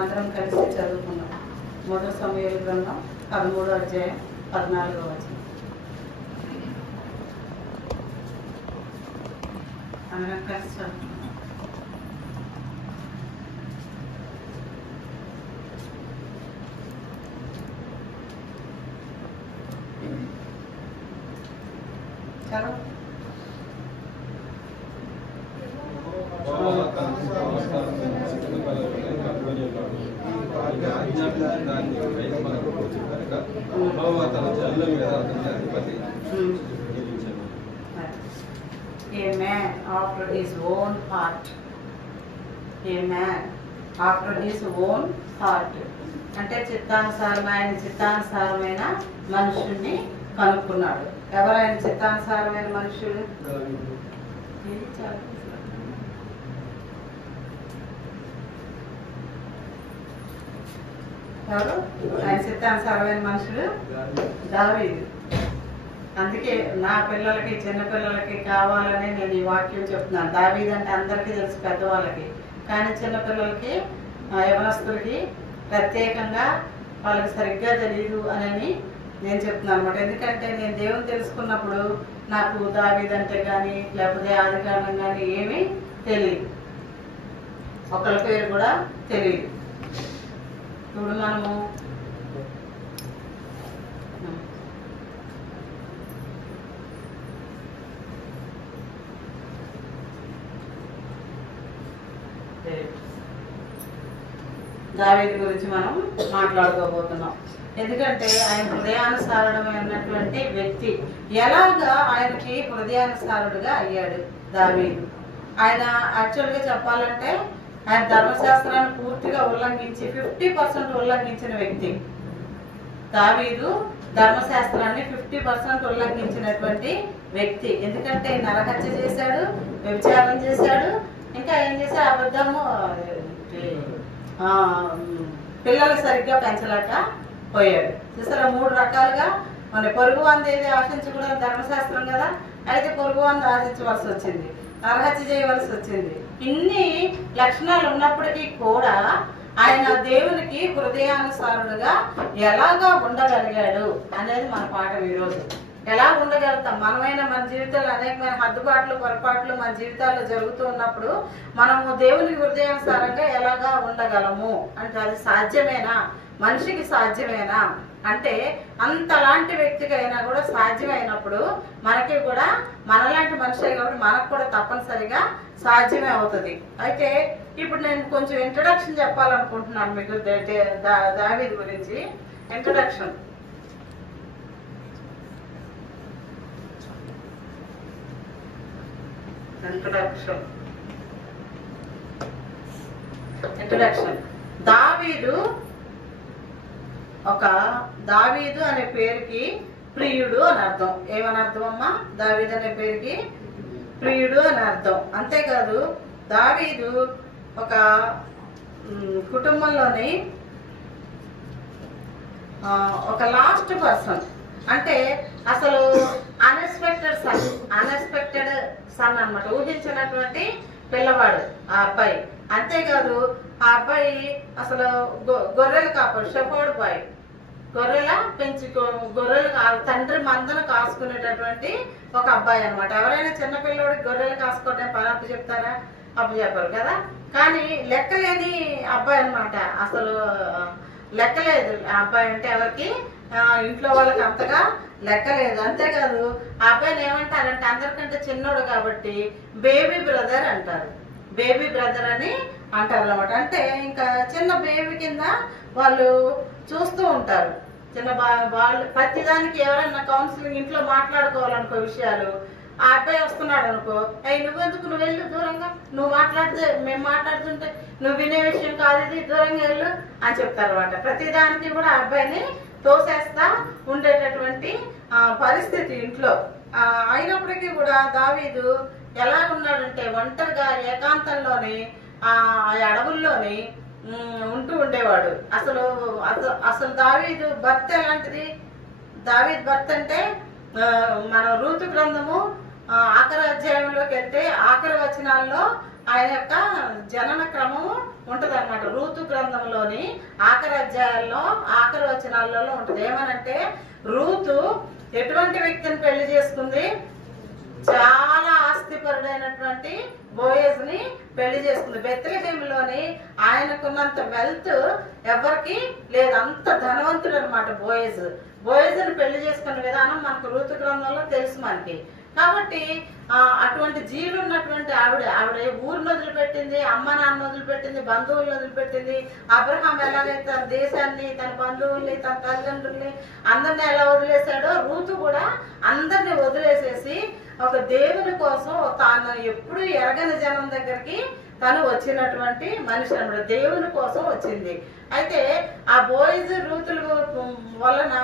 అందరం కలిసి చదువుకున్నాం. 3 సమూయేలు గ్రంథం 13వ అధ్యాయం 14వ వచనం. అందరం కలిసి చదువుకున్నాం. చదువు. A man after his own heart. A man after his own heart. అంటే ఆయన చిత్తానుసారమైన మనుషుల్ని కనుక్కున్నాడు. ఎవరు ఆయన చిత్తానుసారమైన మనుషులు? ఎవరు ఆయన చిత్తానుసారమైన మనుషులు? దావీదు. అందుకే నా పిల్లలకి చిన్నపిల్లలకి కావాలని నేను ఈ వాక్యం చెప్తున్నాను. దావీదు అంటే అందరికీ తెలుసు పెద్దవాళ్ళకి, కానీ చిన్నపిల్లలకి యవనస్తులకి ప్రత్యేకంగా వాళ్ళకి సరిగ్గా తెలియదు అని నేను చెప్తున్నాను అనమాట. ఎందుకంటే నేను దేవుని తెలుసుకున్నప్పుడు నాకు దావీదు అంటే కానీ లేకపోతే ఆదికాండం కానీ ఏమీ తెలియదు, ఒకరి పేరు కూడా తెలియదు. ఇప్పుడు మనము దావీదు గురించి మనం మాట్లాడుకోబోతున్నాం. ఎందుకంటే ఆయన హృదయానుసారమైనటువంటి వ్యక్తి. ఎలాగా ఆయనకి హృదయానుసారుడుగా అయ్యాడు దావీదు? ఆయన యాక్చువల్గా చెప్పాలంటే ఆయన ధర్మశాస్త్రాన్ని పూర్తిగా ఉల్లంఘించి 50% ఉల్లంఘించిన వ్యక్తి. దావీదు ధర్మశాస్త్రాన్ని 50% ఉల్లంఘించినటువంటి వ్యక్తి. ఎందుకంటే నరహత్య చేశాడు, వ్యభిచారం చేశాడు, ఇంకా ఏం చేశాడు? అబద్ధము, పిల్లలు సరిగ్గా పెంచలేక పోయాడు. చూసారా, 3 రకాలుగా మన పొరుగు వంద ఏది ఆశించకూడదు ధర్మశాస్త్రం కదా, అయితే పొరుగు వంద ఆశించవలసి వచ్చింది, నరహత్య చేయవలసి వచ్చింది. ఇన్ని లక్షణాలు ఉన్నప్పటికీ కూడా ఆయన దేవునికి హృదయానుసారుడుగా ఎలాగా ఉండగలిగాడు అనేది మన పాఠం ఈరోజు. ఎలా ఉండగలుగుతాం? మన జీవితాల్లో అనేకమైన హద్దుబాట్లు, పొరపాట్లు మన జీవితాల్లో జరుగుతూ ఉన్నప్పుడు మనము దేవునికి హృదయానుసారంగా ఎలాగా ఉండగలము అంటే అది సాధ్యమేనా? మనిషికి సాధ్యమేనా అంటే అంతలాంటి వ్యక్తికి అయినా కూడా సాధ్యమైనప్పుడు మనకి కూడా మనలాంటి మనిషి కాబట్టి మనకు కూడా తప్పనిసరిగా సాధ్యమే అవుతుంది. అయితే ఇప్పుడు నేను కొంచెం ఇంట్రడక్షన్ చెప్పాలనుకుంటున్నాను మీకు దావీదు గురించి. ఇంట్రడక్షన్ దావీదు అనే పేరుకి ప్రియుడు అని అర్థం. ఏమని అర్థం అమ్మా? దావీదు అనే పేరుకి ప్రియుడు అని అర్థం. అంతేకాదు దావీదు ఒక కుటుంబంలోని ఒక లాస్ట్ పర్సన్. అంటే అసలు అన్ఎక్స్పెక్టెడ్ సన్ అన్నమాట. ఊహించినటువంటి పిల్లవాడు ఆ అబ్బాయి. అంతేకాదు ఆ అబ్బాయి అసలు గొర్రెలు కాపాడు, షెపర్డ్ బాయ్. గొర్రెలు తండ్రి మందను కాసుకునేటటువంటి ఒక అబ్బాయి అనమాట. ఎవరైనా చిన్నపిల్లడికి గొర్రెలు కాసుకోవడం పని అప్పు చెప్తారా? అప్పు చెప్పారు కదా. కానీ లెక్కలేని అబ్బాయి అనమాట. అసలు లెక్కలేదు ఆ అబ్బాయి అంటే ఎవరికి, ఇంట్లో వాళ్ళకి అంతగా లెక్కలేదు. అంతేకాదు ఆ అబ్బాయిని ఏమంటారంటే అందరికంటే చిన్నోడు కాబట్టి బేబీ బ్రదర్ అంటారు. బేబీ బ్రదర్ అని అంటారు అనమాట. అంటే ఇంకా చిన్న బేబీ కింద వాళ్ళు చూస్తూ ఉంటారు. వాళ్ళు ప్రతిదానికి ఎవరైనా కౌన్సిలింగ్ ఇంట్లో మాట్లాడుకోవాలనుకో విషయాలు, ఆ అబ్బాయి వస్తున్నాడు అనుకో, నువ్వెందుకు, నువ్వు వెళ్ళు దూరంగా, నువ్వు మాట్లాడితే మేము మాట్లాడుతుంటే నువ్వు వినే విషయం కాదు, ఇది దూరంగా వెళ్ళు అని చెప్తారు అనమాట. ప్రతిదానికి కూడా ఆ అబ్బాయిని తోసేస్తా ఉండేటటువంటి పరిస్థితి ఇంట్లో. అయినప్పటికీ కూడా దావీదు ఎలా ఉన్నాడంటే ఒంటరిగా ఏకాంతంలోని ఆ అడవుల్లోని ఉంటూ ఉండేవాడు. అసలు దావీదు భర్త ఎలాంటిది? దావీదు భర్త అంటే మన రూతు గ్రంథము ఆఖరి అధ్యాయంలోకి వెళ్తే ఆఖరి వచనాల్లో ఆయన యొక్క జనన క్రమము ఉంటది అనమాట. రూతు గ్రంథంలోని ఆఖరి అధ్యాయాల్లో ఆఖరి వచనాలలో ఉంటది. ఏమనంటే రూతు ఎటువంటి వ్యక్తిని పెళ్లి చేసుకుంది? చాలా ఆస్తిపరుడైనటువంటి బోయజ్ ని పెళ్లి చేసుకుంది. బెత్లెహేములోని ఆయనకున్నంత వెల్త్ ఎవరికి లేదు, అంత ధనవంతుడు అనమాట బోయజ్. బోయజ్ని పెళ్లి చేసుకున్న విధానం మనకు రూతు గ్రంథంలో తెలుసు మనకి. కాబట్టి అటువంటి జీవులు ఉన్నటువంటి ఆవిడ ఊరిని వదిలిపెట్టింది, అమ్మ నాన్న వదిలిపెట్టింది, బంధువులను వదిలిపెట్టింది. అబ్రహాం ఎలాగైతే తన దేశాన్ని, తన బంధువుల్ని, తన తల్లిదండ్రుల్ని అందరిని ఎలా వదిలేశాడో రూతు కూడా అందరిని వదిలేసేసి ఒక దేవుని కోసం తాను ఎప్పుడు ఎరగని జనం దగ్గరికి తను వచ్చినటువంటి మనిషి అన్నమాట. దేవుని కోసం వచ్చింది. అయితే ఆ బోయజ్ రూతుల వలన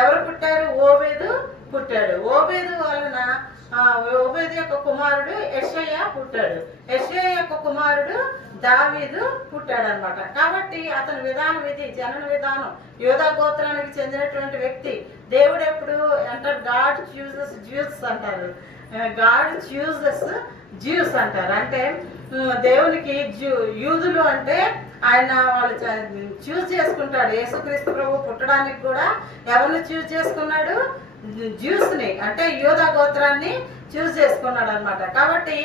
ఎవరు పుట్టారు? ఓబేదు పుట్టాడు. ఓబేదు వలన ఓబేదు యొక్క కుమారుడు యెషయా పుట్టాడు. యెషయా యొక్క కుమారుడు దావీదు పుట్టాడు అనమాట. కాబట్టి అతని విధానం ఇది, జనన విధానం. యోధా గోత్రానికి చెందినటువంటి వ్యక్తి. దేవుడు ఎప్పుడు అంటారు గాడ్ చూజెస్ జ్యూస్ అంటారు. గాడ్ చూజెస్ జ్యూస్ అంటారు. అంటే దేవునికి యూదులు అంటే ఆయన వాళ్ళు చూజ్ చేసుకుంటాడు. యేసుక్రీస్తు ప్రభు పుట్టడానికి కూడా ఎవరిని చూజ్ చేసుకున్నాడు? జ్యూస్ ని, అంటే యూదా గోత్రాన్ని చూజ్ చేసుకున్నాడు అనమాట. కాబట్టి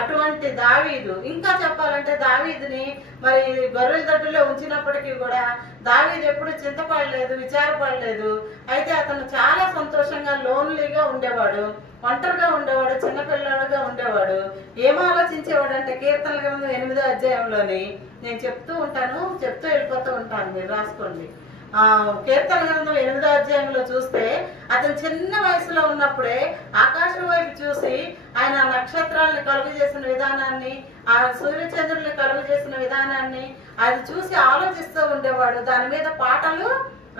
అటువంటి దావీదు, ఇంకా చెప్పాలంటే దావీదుని మరి గొర్రెల దొడ్డులో ఉంచినప్పటికీ కూడా దావీదు ఎప్పుడు చింతపడలేదు, విచారపడలేదు. అయితే అతను చాలా సంతోషంగా లోన్లీగా ఉండేవాడు, ఒంటరిగా ఉండేవాడు, చిన్నపిల్లడుగా ఉండేవాడు. ఏం ఆలోచించేవాడు అంటే కీర్తనల గ్రంథం 8వ అధ్యాయంలోని నేను చెప్తూ ఉంటాను, చెప్తూ వెళ్ళిపోతూ ఉంటాను, మీరు రాసుకోండి. కీర్తన గ్రంథం 8వ అధ్యాయంలో చూస్తే అతను చిన్న వయసులో ఉన్నప్పుడే ఆకాశం వైపు చూసి ఆయన నక్షత్రాలను కలుగు చేసిన విధానాన్ని, ఆ సూర్యచంద్రుల్ని కలుగు చేసిన విధానాన్ని అది చూసి ఆలోచిస్తూ ఉండేవాడు. దాని మీద పాటలు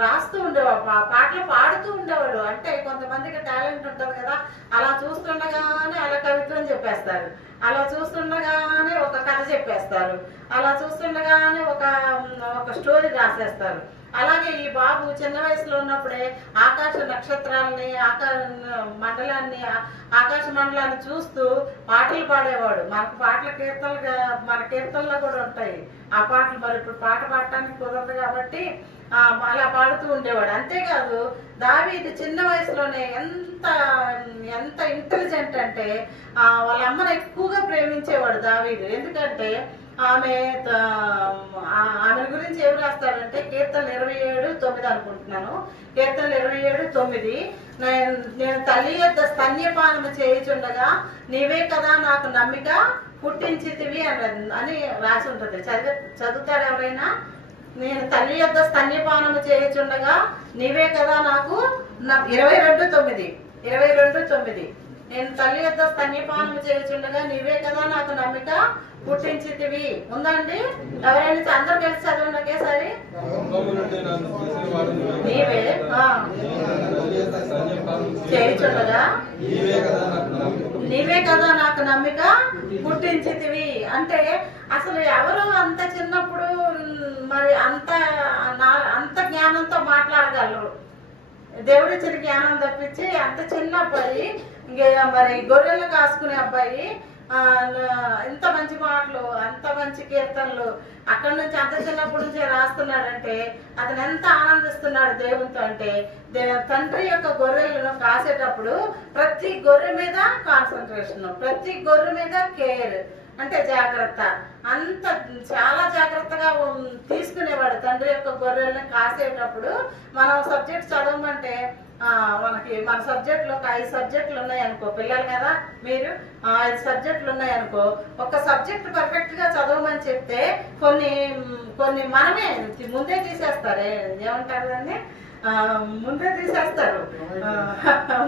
రాస్తూ ఉండేవాడు, పాటలు పాడుతూ ఉండేవాడు. అంటే కొంతమందికి టాలెంట్ ఉంటుంది కదా, అలా చూస్తుండగానే అలా కవిత్వం చెప్పేస్తారు, అలా చూస్తుండగానే ఒక కథ చెప్పేస్తారు, అలా చూస్తుండగానే ఒక స్టోరీ రాసేస్తారు. అలాగే ఈ బాబు చిన్న వయసులో ఉన్నప్పుడే ఆకాశ నక్షత్రాలని, మండలాన్ని, ఆకాశ మండలాన్ని చూస్తూ పాటలు పాడేవాడు. మనకు పాటల మన కీర్తనలో కూడా ఉంటాయి ఆ పాటలు. మరి ఇప్పుడు పాట పాడటానికి కుదరదు కాబట్టి అలా పాడుతూ ఉండేవాడు. అంతేకాదు దావీదు చిన్న వయసులోనే ఎంత ఇంటెలిజెంట్ అంటే వాళ్ళ అమ్మను ఎక్కువగా ప్రేమించేవాడు దావీదు. ఎందుకంటే ఆమె గురించి ఏం రాస్తాడంటే కీర్తన 27:9 అనుకుంటున్నాను. కీర్తన 27:9 నేను తల్లి యొద్ద స్తన్యపానము చేయుచుండగా నీవే కదా నాకు నమ్మిక పుట్టించితివి అని రాసి ఉంటది. చదువుతారు ఎవరైనా? నేను తల్లి యొద్ద స్తన్యపానము చేయుచుండగా నీవే కదా నాకు 22:9 నేను తల్లి యొద్ద స్తన్యపానము చేయుచుండగా నీవే కదా నాకు నమ్మిక పుట్టించితివి. ఉందండి? ఎవరైనా అందరూ కలిసి చదవండి ఒకేసారి. నీవే చేయుచుండగా నీవే కదా నాకు నమ్మిక పుట్టించితివి. అంటే అసలు ఎవరు అంత చిన్నప్పుడు మరి అంత జ్ఞానంతో మాట్లాడగలరు? దేవుడిచ్చిన జ్ఞానం తప్పించి అంత చిన్న అబ్బాయి, మరి గొర్రెలు కాసుకునే అబ్బాయి ఇంత మంచి మాటలు, అంత మంచి కీర్తనలు అక్కడి నుంచి అంత చిన్నప్పటి నుంచి రాస్తున్నాడంటే అతను ఎంత ఆనందిస్తున్నాడు దేవునితో. అంటే తండ్రి యొక్క గొర్రెలను కాసేటప్పుడు ప్రతి గొర్రె మీద కాన్సన్ట్రేషన్, ప్రతి గొర్రె మీద కేర్, అంటే జాగ్రత్త, అంత చాలా జాగ్రత్తగా తీసుకునేవాడు తండ్రి యొక్క గొర్రెలను కాసేటప్పుడు. మనం సబ్జెక్ట్ చదవమంటే మన సబ్జెక్టులో ఒక 5 సబ్జెక్టులు ఉన్నాయనుకో, పిల్లలు కదా మీరు, 5 సబ్జెక్టులు ఉన్నాయనుకో, ఒక సబ్జెక్ట్ పర్ఫెక్ట్ గా చదవమని చెప్తే కొన్ని మనమే ముందే తీసేస్తారు. ఏమంటారు దాన్ని? ముందే తీసేస్తారు,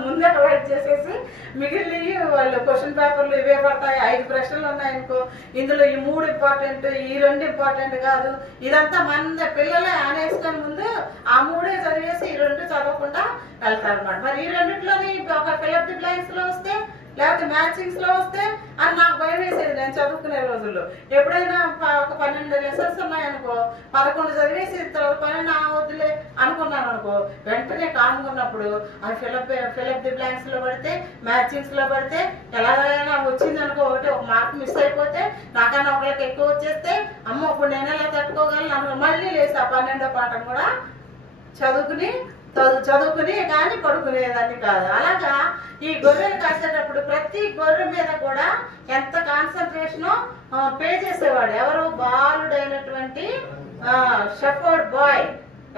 ముందే అవాయిడ్ చేసేసి మిగిలిన వాళ్ళు క్వశ్చన్ పేపర్లు ఇవే పడతాయి. 5 ప్రశ్నలు ఉన్నాయనుకో, ఇందులో ఈ 3 ఇంపార్టెంట్, ఈ 2 ఇంపార్టెంట్ కాదు, ఇదంతా మన పిల్లలే ఆనేసుకొని ముందు ఆ 3 చదివేసి ఈ 2 చదవకుండా వెళ్తారు అన్నమాట. మరి ఈ 2లోని ఒక ఫిలప్ ది బ్లాంక్స్ లో వస్తే, లేకపోతే మ్యాచింగ్స్ లో వస్తే అని నాకు భయం వేసేది నేను చదువుకునే రోజుల్లో. ఎప్పుడైనా ఒక 12 లెసన్స్ ఉన్నాయనుకో, 11 చదివేసి 12 వద్దులే అనుకున్నాను అనుకో, వెంటనే కానుకున్నప్పుడు అది ఫిలప్ ది బ్లాంక్స్ లో పడితే, మ్యాచింగ్స్ లో పడితే ఎలాగైనా వచ్చింది అనుకో, ఒక మార్క్ మిస్ అయిపోతే నాకన్నా ఒక మార్కులకు ఎక్కువ వచ్చేస్తే అమ్మ ఇప్పుడు నేను ఎలా తట్టుకోగలను మళ్ళీ లేసి ఆ 12వ పాఠం కూడా చదువుకుని కానీ పడుకునేదాన్ని కాదు. అలాగా ఈ గొర్రెలు కాసేటప్పుడు ప్రతి గొర్రె మీద కూడా ఎంత కాన్సన్ట్రేషన్ పే చేసేవాడు. ఎవరు? బాలుడైనటువంటి షెఫర్డ్ బాయ్.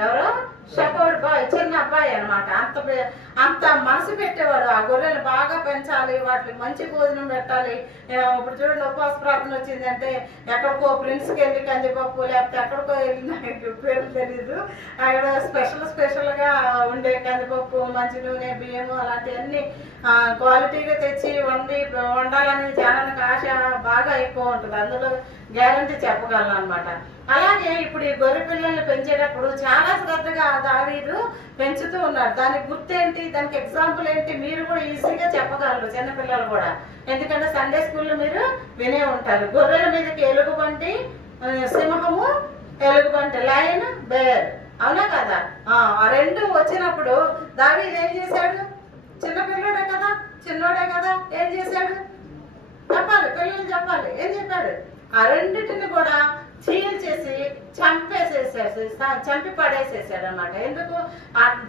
ఎవరు? షెఫర్డ్ బాయ్, చిన్న అబ్బాయి అనమాట. అంత మనసు పెట్టేవాడు. ఆ గొర్రెలు బాగా పెంచాలి, వాటికి మంచి భోజనం పెట్టాలి. ఇప్పుడు చూడండి, ఉపవాస ప్రార్థన వచ్చిందంటే ఎక్కడికో ప్రిన్స్కి వెళ్ళి కందిపప్పు లేకపోతే ఎక్కడికో వెళ్ళి నాకు పేరు తెలీదు, అక్కడ స్పెషల్ గా ఉండే కందిపప్పు, మంచి నూనె, బియ్యము అలాంటివన్నీ క్వాలిటీగా తెచ్చి వండాలనేది జనానికి ఆశ బాగా ఎక్కువ ఉంటుంది. అందులో గ్యారంటీ చెప్పగలను అనమాట. అలాగే ఇప్పుడు ఈ గొర్రె పిల్లల్ని పెంచేటప్పుడు చాలా శ్రద్ధగా దావీదు పెంచుతూ ఉన్నారు. దానికి గుర్తేంటి, దానికి ఎగ్జాంపుల్ ఏంటి, మీరు కూడా ఈజీగా చెప్పగలరు, చిన్నపిల్లలు కూడా. ఎందుకంటే సండే స్కూల్లో మీరు వినే ఉంటారు. గొర్రెల మీదకి ఎలుగుబంటి, సింహము, ఎలుగుబంటి, లయన్, బేర్, అవునా కదా? ఆ రెండు వచ్చినప్పుడు దావీదు ఏం చేశాడు? చిన్నపిల్లడే కదా, చిన్నోడే కదా, ఏం చేశాడు? చెప్పాలి, పిల్లలు చెప్పాలి. ఏం చెప్పాడు? ఆ రెండింటిని కూడా చీల్చేసి చంపి పడేసేసాడు అనమాట. ఎందుకు?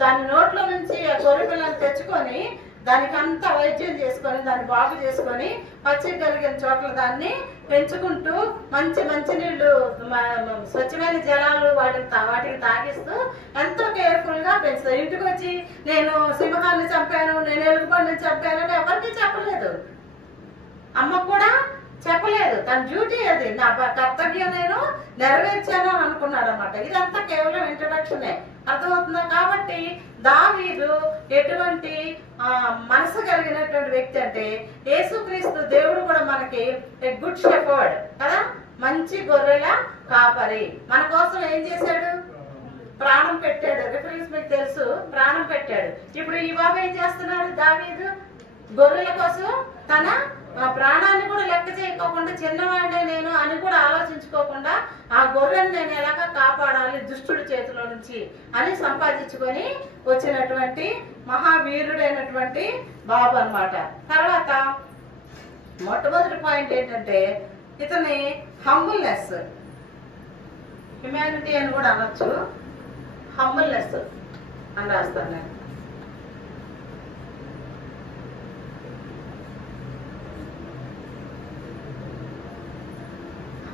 దాని నోట్లో నుంచి ఆ గొర్రె పిల్లలు తెచ్చుకొని దానికి అంతా వైద్యం చేసుకొని దాన్ని బాగు చేసుకొని పచ్చిక కలిగిన చోట్ల దాన్ని పెంచుకుంటూ మంచి నీళ్లు, స్వచ్ఛమైన జలాలు వాటికి తాగిస్తూ ఎంతో కేర్ఫుల్ గా పెంచుతారు. ఇంటికి వచ్చి నేను సింహాన్ని చంపాను, నేను ఎలుగుబంటిని చంపాను అని ఎవరికి చెప్పలేదు. అమ్మ కూడా చెప్పలేదు. తన డ్యూటీ అది, నా కర్తవ్యం నేను నెరవేర్చాను అని అనుకున్నాడు అనమాట. ఇదంతా కేవలం ఇంట్రడక్షనే, అర్థమవుతుందా? కాబట్టి దావీదు ఎటువంటి మనసు కలిగినటువంటి వ్యక్తి అంటే, యేసుక్రీస్తు దేవుడు కూడా మనకి గుడ్ షెఫర్డ్ కదా, మంచి గొర్రెల కాపరి. మన కోసం ఏం చేశాడు? ప్రాణం పెట్టాడు. రిఫరెన్స్ మీకు తెలుసు, ప్రాణం పెట్టాడు. ఇప్పుడు ఈ బాబు ఏం చేస్తున్నాడు? దావీదు గొర్రెల కోసం తన ప్రాణాన్ని కూడా లెక్క చేయకోకుండా, చిన్నవాడినే నేను అని కూడా ఆలోచించుకోకుండా ఆ గొర్రెని నేను ఎలాగా కాపాడాలి దుష్టుడి చేతిలో నుంచి అని సంపాదించుకొని వచ్చినటువంటి మహావీరుడైనటువంటి బాబు అన్నమాట. తర్వాత మొట్టమొదటి పాయింట్ ఏంటంటే ఇతని హంబుల్నెస్, హ్యుమానిటీ అని కూడా అనొచ్చు, హంబుల్నెస్ అని రాస్తాను నేను.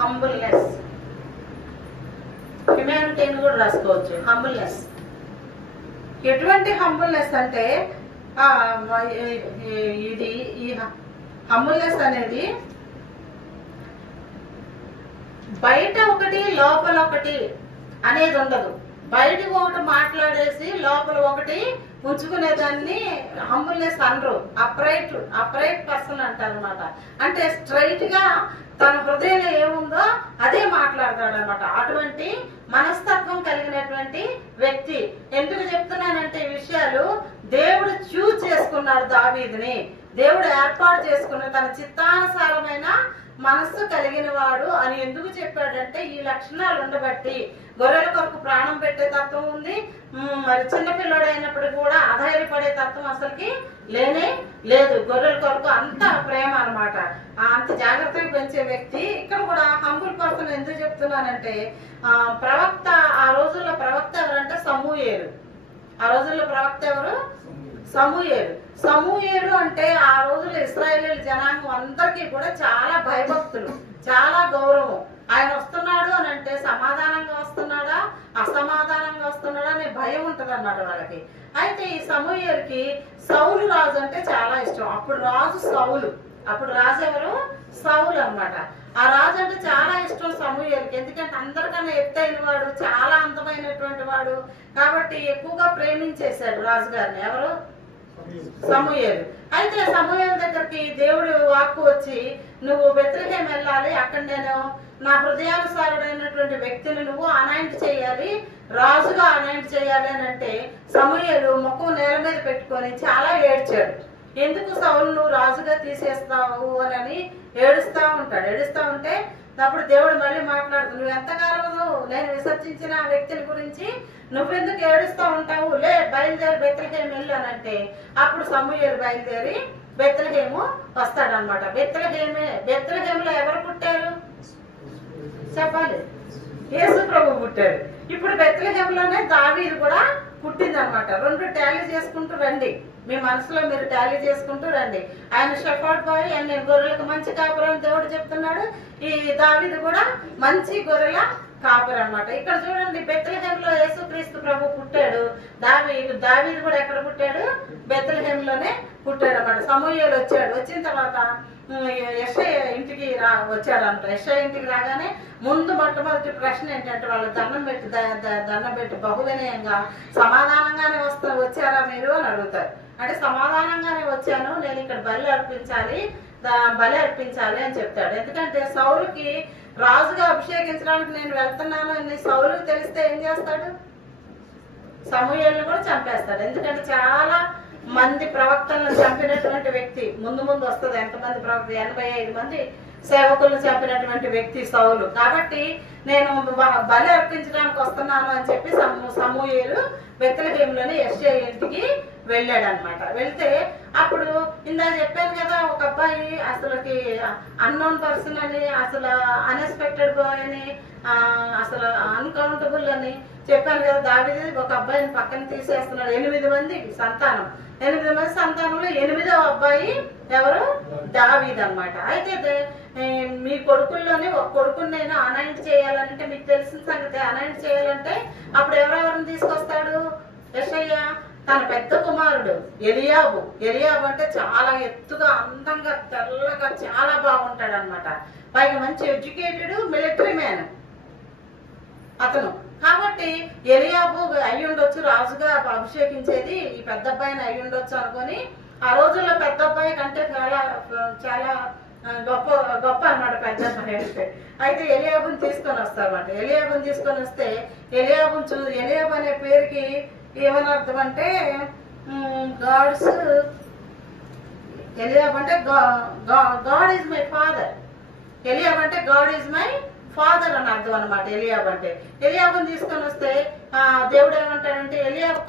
హంబుల్నెస్, హ్యుమానిటీ అని కూడా రాసుకోవచ్చు. హంబుల్నెస్ ఎటువంటి హంబుల్నెస్ అంటే ఈ హంబుల్నెస్ అనేది బయట ఒకటి లోపల ఒకటి అనేది ఉండదు. బయటకు ఒకటి మాట్లాడేసి లోపల ఒకటి ఉంచుకునేదాన్ని హంబుల్నెస్ అనరు. అప్రైట్ పర్సన్ అంటారు అనమాట. అంటే స్ట్రైట్ గా తన హృదయంలో ఏముందో అదే మాట్లాడతాడు అనమాట. అటువంటి మనస్తత్వం కలిగినటువంటి వ్యక్తి. ఎందుకు చెప్తున్నానంటే ఈ విషయాలు దేవుడు చూజ్ చేసుకున్నాడు దావీదుని. దేవుడు ఏర్పాటు చేసుకున్న తన చిత్తానుసారమైన మనస్సు కలిగిన వాడు అని ఎందుకు చెప్పాడంటే ఈ లక్షణాలు ఉండబట్టి. గొర్రెల కొరకు ప్రాణం పెట్టే తత్వం ఉంది. మరి చిన్నపిల్లడు అయినప్పుడు కూడా అధైర్యపడే తత్వం అసలుకి లేనే లేదు. గొర్రెల కొరకు అంత ప్రేమ అనమాట, అంత జాగ్రత్తగా పెంచే వ్యక్తి. ఇక్కడ కూడా హంబుల్ పర్సన్ ఎందుకు చెప్తున్నానంటే ప్రవక్త, ఆ రోజుల్లో ప్రవక్త ఎవరంటే సమూయేలు. ఆ రోజుల్లో ప్రవక్త ఎవరు? సమూయేలు అంటే ఆ రోజుల్లో ఇశ్రాయేలీయుల జనాంగం అందరికీ కూడా చాలా భయభక్తులు, చాలా గౌరవం. ఆయన వస్తున్నాడు అని అంటే సమాధానంగా వస్తున్నాడా, అసమాధానంగా వస్తున్నాడా అనే భయం ఉంటది అన్నమాట వాళ్ళకి. అయితే ఈ సమూయేలుకి సౌలు రాజు అంటే చాలా ఇష్టం. అప్పుడు రాజు సౌలు, అప్పుడు రాజు ఎవరు? సౌలు అన్నమాట. ఆ రాజు అంటే చాలా ఇష్టం సమూయేలుకి. ఎందుకంటే అందరికన్నా ఎత్తైన వాడు, చాలా అందమైనటువంటి వాడు కాబట్టి ఎక్కువగా ప్రేమించేశాడు రాజుగారిని. ఎవరు? సమూయేలు. అయితే సమూయేలు దగ్గరికి దేవుడు వాక్కు వచ్చి నువ్వు బెత్లెహేం వెళ్ళాలి, అక్కడ నేను నా హృదయానుసారుడైనటువంటి వ్యక్తిని నువ్వు అనాయింట్ చేయాలి, రాజుగా అనాయింట్ చేయాలి అని అంటే సమూయేలు ముఖం నేల మీద పెట్టుకొని చాలా ఏడ్చాడు. ఎందుకు సౌలు నువ్వు రాజుగా తీసేస్తావు అని ఏడుస్తా ఉంటే అప్పుడు దేవుడు మళ్ళీ మాట్లాడుతూ నువ్వు ఎంతకాలం నేను విసర్జించిన ఆ వ్యక్తిని గురించి నువ్వెందుకు ఏడుస్తూ ఉంటావు, లే బయలుదేరి బెత్లెహేం వెళ్ళు అని అంటే అప్పుడు సమూయేలు బయలుదేరి బెత్లెహేము వస్తాడనమాట. బెత్లెహేంలో ఎవరు పుట్టారు? చెప్పాలి. యేసు ప్రభు పుట్టాడు. ఇప్పుడు బెత్లెహేంలోనే దావీదు కూడా పుట్టిందనమాట. రెండు టాలీ చేసుకుంటూ రండి, మీ మనసులో మీరు టాలీ చేసుకుంటూ రండి. ఆయన షెఫర్డ్ బాయ్, ఆయన గొర్రెలకు మంచి కాపురం దేవుడు చెప్తున్నాడు. ఈ దావీదు కూడా మంచి గొర్రెల కాపురం అనమాట. ఇక్కడ చూడండి, బెత్లెహేంలో యేసుక్రీస్తు ప్రభు పుట్టాడు. దావీదు కూడా ఎక్కడ పుట్టాడు? బెత్లెహేంలోనే పుట్టాడు అనమాట. సమూయేలు వచ్చాడు. వచ్చిన తర్వాత యెషయా ఇంటికి వచ్చాడంట. యెషయా ఇంటికి రాగానే ముందు మొట్టమొదటి ప్రశ్న ఏంటంటే, వాళ్ళు దండం పెట్టి బహువినయంగా సమాధానంగానే వచ్చారా మీరు అని అడుగుతారు. అంటే సమాధానంగానే వచ్చాను, నేను ఇక్కడ బలి అర్పించాలి అని చెప్తాడు. ఎందుకంటే సౌలుకి రాజుగా అభిషేకించడానికి నేను వెళ్తున్నాను అని సౌలుకి తెలిస్తే ఏం చేస్తాడు? సమూయేలుని కూడా చంపేస్తాడు. ఎందుకంటే చాలా మంది ప్రవక్తలను చంపినటువంటి వ్యక్తి. ముందు వస్తుంది ఎంతమంది ప్రవక్త, 85 మంది సేవకులను చంపినటువంటి వ్యక్తి సౌలు. కాబట్టి నేను బలి అర్పించడానికి వస్తున్నాను అని చెప్పి సమూయేలు బెత్లెహేంలోని యెషయా ఇంటికి వెళ్ళాడు అనమాట. వెళ్తే అప్పుడు ఇందాక చెప్పాను కదా, ఒక అబ్బాయి అసలుకి అన్నోన్ పర్సన్ అని, అసలు అన్ఎక్స్పెక్టెడ్ బాయ్ అని, అసలు అన్కౌంటబుల్ అని చెప్పాను కదా. దావీదు ఒక అబ్బాయిని పక్కన తీసేస్తున్నాడు. 8 మంది సంతానం. 8 మంది సంతానంలో 8వ అబ్బాయి ఎవరు? దావీదు అనమాట. అయితే మీ కొడుకుల్లోనే ఒక కొడుకుని నేను అనాయింట్ చేయాలంటే, మీకు తెలిసిన సంగతి, అనాయింట్ చేయాలంటే అప్పుడు ఎవరెవరిని తీసుకొస్తాడు? యెషయా తన పెద్ద కుమారుడు ఎలియాబు. ఎలియాబు అంటే చాలా ఎత్తుగా, అందంగా, తెల్లగా, చాలా బాగుంటాడు అనమాట. పైగా మంచి ఎడ్యుకేటెడ్ మిలిటరీ మ్యాన్ అతను. కాబట్టి ఎలియాబు అయి ఉండొచ్చు, రాజుగా అభిషేకించేది ఈ పెద్ద అబ్బాయిని అయి ఉండొచ్చు అనుకొని, ఆ రోజుల్లో పెద్ద అబ్బాయి కంటే చాలా చాలా గొప్ప అన్నమాట పెద్ద అబ్బాయి అంటే. అయితే ఎలియాబుని తీసుకొని వస్తారన్నమాట. ఎలియాబుని తీసుకొని వస్తే ఎలియాబు అనే పేరుకి ఏమని అర్థం అంటే, ఎలియాబు అంటే God is my father. Eliab అంటే గాడ్ ఈజ్ మై ఫాదర్ అని అర్థం అనమాట. ఎలియాబుని తీసుకొని వస్తే దేవుడు ఏమంటాడంటే, ఎలియాబు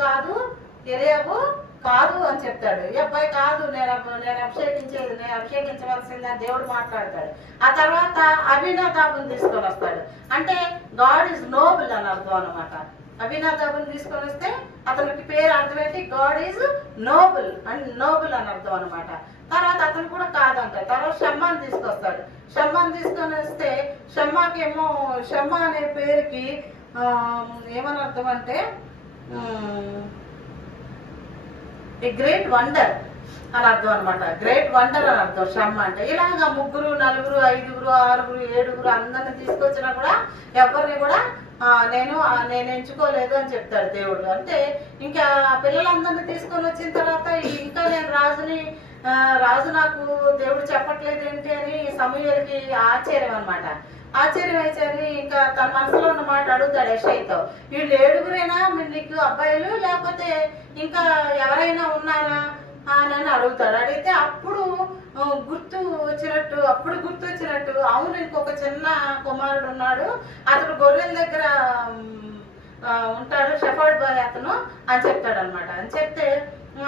కాదు అని చెప్తాడు. ఈ అబ్బాయి కాదు, నేను అభిషేకించవలసిందని దేవుడు మాట్లాడతాడు. ఆ తర్వాత అభినదాబుని తీసుకొని వస్తాడు. అంటే గాడ్ ఈజ్ నోబుల్ అని అర్థం అనమాట. అభినదాబుని తీసుకొని వస్తే అతనికి పేరు అర్థమేంటి? గాడ్ ఈజ్ నోబుల్ అని అర్థం అనమాట. తర్వాత అతను కూడా కాదంటాడు. తర్వాత షమ్మాని తీసుకొస్తాడు. షమ్మాని తీసుకొని వస్తే షమ్మా అనే పేరుకి ఏమని అర్థం అంటే, గ్రేట్ వండర్ అని అర్థం అనమాట. గ్రేట్ వండర్ అని అర్థం షమ్మా అంటే. ఇలాగా 3, 4, 5, 6, 7 అందరిని తీసుకొచ్చినా కూడా ఎవరిని కూడా నేను ఎంచుకోలేదు అని చెప్తాడు దేవుడు. అంటే ఇంకా పిల్లలందరినీ తీసుకొని వచ్చిన తర్వాత ఇంకా నేను రాజు నాకు దేవుడు చెప్పట్లేదు ఏంటి అని సమూయేలుకి ఆశ్చర్యం అనమాట. ఆశ్చర్యం వేసేది ఇంకా తన మనసులో ఉన్న మాట అడుగుతాడు యెషయతో. వీళ్ళు 7గురేనా నీకు అబ్బాయిలు, లేకపోతే ఇంకా ఎవరైనా ఉన్నారా అని అడుగుతాడు. అడిగితే అప్పుడు గుర్తు వచ్చినట్టు అవును, ఇంకొక చిన్న కుమారుడు ఉన్నాడు, అతడు గొర్రెల దగ్గర ఉంటాడు, షెఫర్డ్ బాయ్ అతను అని చెప్తాడు అనమాట. అని చెప్తే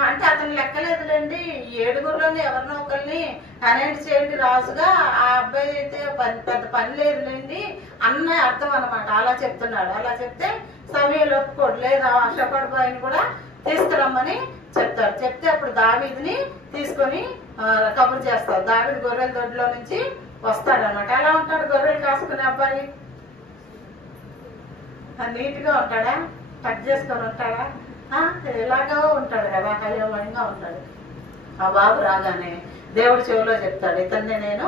అంటే అతను లెక్కలేదులేండి, 7గురిలోని ఎవరినో ఒకరిని అనౌన్స్ చేయండి రాజుగా, ఆ అబ్బాయి అయితే పెద్ద పని లేదులేండి అన్న అర్థం అనమాట. అలా చెప్తున్నాడు. అలా చెప్తే సమూయేలు ఒప్పుకోడు, లేదా షెఫర్డ్ బాయ్ని కూడా తీసుకురమ్మని చెప్తాడు. చెప్తే అప్పుడు దావీదుని తీసుకొని కబురు చేస్తాడు. దావీదు గొర్రెల దొడ్లో నుంచి వస్తాడు అనమాట. ఎలా ఉంటాడు గొర్రెలు కాసుకునే అబ్బాయి? నీట్గా ఉంటాడా? కట్ చేసుకొని ఉంటాడా? ఎలాగో ఉంటాడు కదా, హయోమయంగా ఉంటాడు. ఆ బాబు రాగానే దేవుడి చెవిలో చెప్తాడు, ఇతన్ని నేను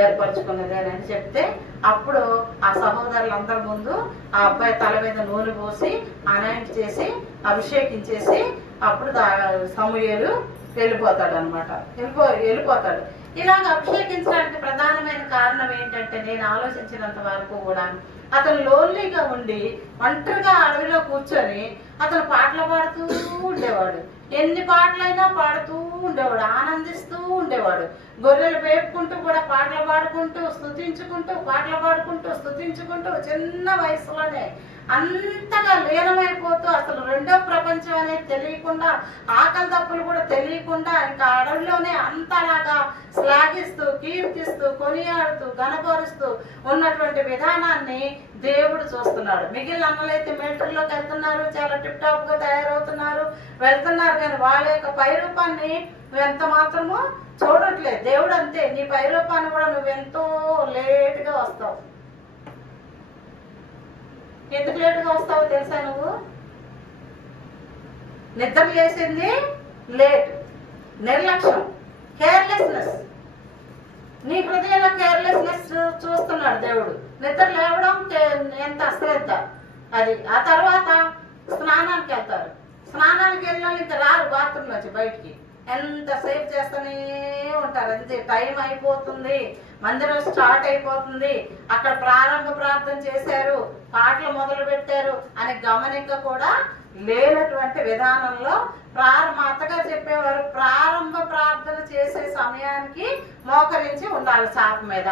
ఏర్పరచుకున్నదేనని చెప్తే అప్పుడు ఆ సహోదరులందరి ముందు ఆ అబ్బాయి తల మీద నూనె పోసి అనాయింట్ చేసి అభిషేకించేసి అప్పుడు సమూయేలు వెళ్ళిపోతాడు అనమాట. వెళ్ళిపోతాడు. ఇలాగ అభిషేకించడానికి ప్రధానమైన కారణం ఏంటంటే, నేను ఆలోచించినంత వరకు కూడా అతను లోన్లీగా ఉండి ఒంటరిగా అడవిలో కూర్చొని అతను పాటలు పాడుతూ ఉండేవాడు. ఎన్ని పాటలైనా పాడుతూ ఉండేవాడు, ఆనందిస్తూ ఉండేవాడు. గొర్రెలు వేపుకుంటూ కూడా పాటలు పాడుకుంటూ స్తుతించుకుంటూ చిన్న వయసులోనే అంతగా లీనమైపోతూ అసలు రెండో ప్రపంచం అనేది తెలియకుండా, ఆకలి దప్పులు కూడా తెలియకుండా ఇంకా అడవిలోనే అంతలాగా శ్లాఘిస్తూ, కీర్తిస్తూ, కొనియాడుతూ, గణపరుస్తూ ఉన్నటువంటి విధానాన్ని దేవుడు చూస్తున్నాడు. మిగిలిన అన్నలైతే మిలిటరీలోకి వెళ్తున్నారు, చాలా టిప్ టాప్ గా తయారవుతున్నారు, వెళ్తున్నారు, కానీ వాళ్ళ యొక్క పైరూపాన్ని ఎంత మాత్రమో చూడట్లేదు. దేవుడు అంతే, నీ పైరూపాన్ని కూడా నువ్వెంతో లేటుగా వస్తావు. ఎందుకు లేటుగా వస్తావో తెలుసా? నువ్వు నిద్ర లేచింది లేట్, నిర్లక్ష్యం, కేర్లెస్నెస్. నీ హృదయంలో కేర్లెస్నెస్ చూస్తున్నాడు దేవుడు. నిద్ర లేవడం ఎంత అశ్రద్ధ అది. ఆ తర్వాత స్నానానికి వెళ్తారు. స్నానానికి వెళ్ళిన ఇంకా రారు బాత్రూమ్ వచ్చి బయటికి. ఎంతసేపు చేస్తూనే ఉంటారు. అంతే, టైం అయిపోతుంది, మందిరం స్టార్ట్ అయిపోతుంది, అక్కడ ప్రారంభ ప్రార్థన చేశారు, పాటలు మొదలు పెట్టారు అని గమనిక కూడా లేనటువంటి విధానంలో మా అత్తగారు చెప్పేవారు, ప్రారంభ ప్రార్థన చేసే సమయానికి మోకరించి ఉండాలి చాప మీద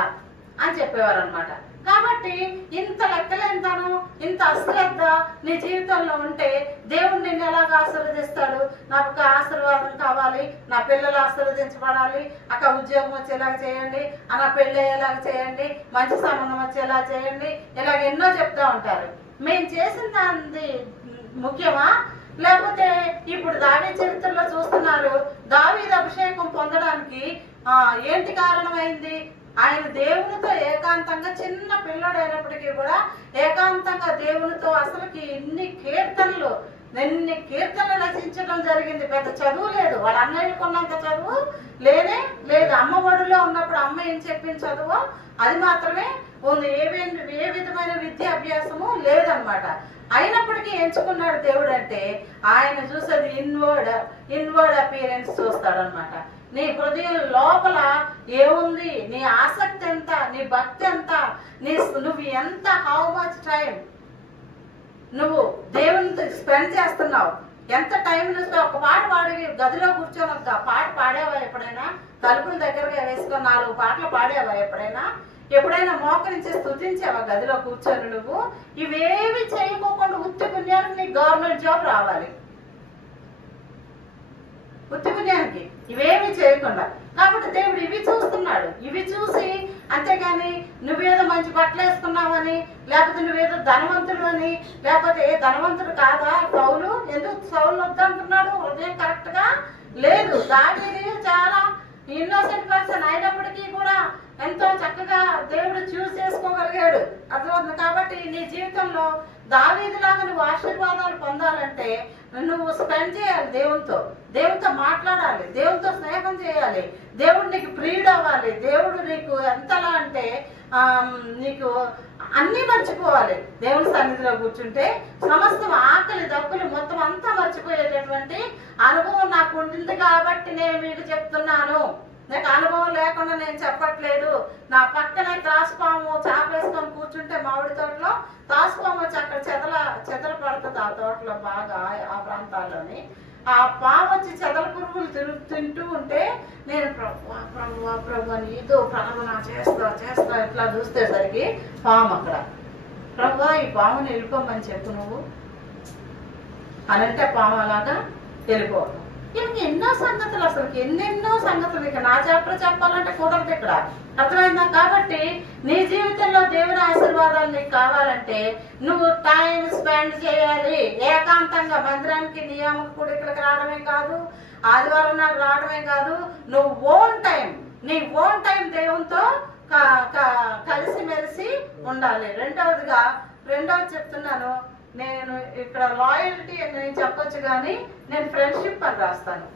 అని చెప్పేవారు అనమాట. కాబట్టి ఇంత లెక్కలేనితనం, ఇంత అశ్రద్ధ నీ జీవితంలో ఉంటే దేవుడు నిన్ను ఎలాగ ఆశీర్వదిస్తాడు? నాకు ఒక ఆశీర్వాదం కావాలి, నా పిల్లలు ఆశీర్వదించబడాలి, అక్క ఉద్యోగం వచ్చేలాగా చేయండి, నా పెళ్ళి అయ్యేలాగా చేయండి, మంచి సంబంధం వచ్చేలా చేయండి, ఇలాగ ఎన్నో చెప్తా ఉంటారు. మేము చేసిన దాన్ని ముఖ్యమా? లేకపోతే ఇప్పుడు దావీదు చరిత్రలో చూస్తున్నారు, దావీదు అభిషేకం పొందడానికి ఏంటి కారణమైంది? ఆయన దేవునితో ఏకాంతంగా, చిన్న పిల్లడైనప్పటికీ కూడా ఏకాంతంగా దేవునితో అసలుకి ఎన్ని కీర్తనలు రచించడం జరిగింది. పెద్ద చదువు లేదు, వాళ్ళ అన్నయ్యకు ఉన్నంత చదువు లేనే లేదు. అమ్మ ఒడిలో ఉన్నప్పుడు అమ్మ ఏం చెప్పిన చదువు అది మాత్రమే ఉంది. ఏ విధమైన విద్యాభ్యాసము లేదనమాట. అయినప్పటికీ ఎంచుకున్నాడు దేవుడు అంటే ఆయన చూసేది ఇన్వర్డ్ అపియరెన్స్ చూస్తాడు అనమాట. నీ హృదయం లోపల ఏముంది, నీ ఆసక్తి ఎంత, నీ భక్తి ఎంత, నువ్వు ఎంత, హౌ మచ్ టైం నువ్వు దేవునితో స్పెండ్ చేస్తున్నావు, ఎంత టైం నువ్వు ఒక పాట పాడి గదిలో కూర్చొని ఒక పాట పాడేవా ఎప్పుడైనా? తలుపుల దగ్గరగా వేసుకొని 4 పాటలు పాడేవా ఎప్పుడైనా మోకరించి స్తుతించావా గదిలో కూర్చొని? నువ్వు ఇవేవి చేయకోకుండా ఉత్తి పుణ్యానికి నీకు గవర్నమెంట్ జాబ్ రావాలి, ఉత్తి పుణ్యానికి ఇవేమి చేయకుండా. కాబట్టి దేవుడు ఇవి చూస్తున్నాడు. ఇవి చూసి అంతేగాని నువ్వేదో మంచి బట్టలు వేసుకున్నావని, లేకపోతే నువ్వేదో ధనవంతుడు అని, లేకపోతే ఏ ధనవంతుడు కాదా సౌలు? ఎందుకు సౌలు వద్దంటున్నాడు? హృదయం కరెక్ట్ గా లేదు. దావీదు చాలా ఇన్నోసెంట్ పర్సన్ అయినప్పటికీ కూడా ఎంతో చక్కగా దేవుడు చూస్ చేసుకోగలిగాడు, అర్థమవుతుంది. కాబట్టి నీ జీవితంలో దావీదులాగా నువ్వు ఆశీర్వాదాలు పొందాలంటే నువ్వు స్పెండ్ చేయాలి దేవునితో మాట్లాడాలి, దేవునితో స్నేహం చేయాలి, దేవుడు నీకు ప్రియుడు అవ్వాలి. దేవుడు నీకు ఎంతలా అంటే నీకు అన్ని మర్చిపోవాలి. దేవుని సన్నిధిలో కూర్చుంటే సమస్తం ఆకలి దప్పులు మొత్తం అంతా మర్చిపోయేటటువంటి అనుభవం నాకు ఉంటుంది. కాబట్టి నేను మీకు చెప్తున్నాను, నాకు అనుభవం లేకుండా నేను చెప్పట్లేదు. నా పక్కనే తాసుపాము చాపేసుకొని కూర్చుంటే మామిడి తోటలో తాసుపాము వచ్చి అక్కడ చెదల పడుతుంది ఆ తోటలో బాగా, ఆ ప్రాంతాల్లోని. ఆ పాము వచ్చి చెదల పురుగులు తింటూ ఉంటే నేను ప్రభు అని ఏదో ప్రార్థన చేస్తా ఇట్లా చూస్తేసరికి పాము అక్కడ, ప్రభు ఈ పాముని వెళ్ళిపోమని చెప్పు నువ్వు అని అంటే పాము అలాగా వెళ్ళిపోవడం. ఇంకా ఎన్నో సంగతులు, అసలు ఎన్నెన్నో సంగతులు. ఇక నా చాప్టర్ చెప్పాలంటే కుదరదు ఇక్కడ, అర్థమైందా? కాబట్టి నీ జీవితంలో దేవుని ఆశీర్వాదాలు నీకు కావాలంటే నువ్వు టైం స్పెండ్ చేయాలి ఏకాంతంగా. మందిరానికి నియామక కూడా ఇక్కడికి రావడమే కాదు, ఆదివారం నాడు రావడమే కాదు, నువ్వు నీ ఓన్ టైం దేవునితో కలిసిమెలిసి ఉండాలి. రెండవది చెప్తున్నాను, నేను ఇక్కడ లాయల్టీ అని నేను చెప్పొచ్చు కానీ నేను ఫ్రెండ్షిప్ అని రాస్తాను.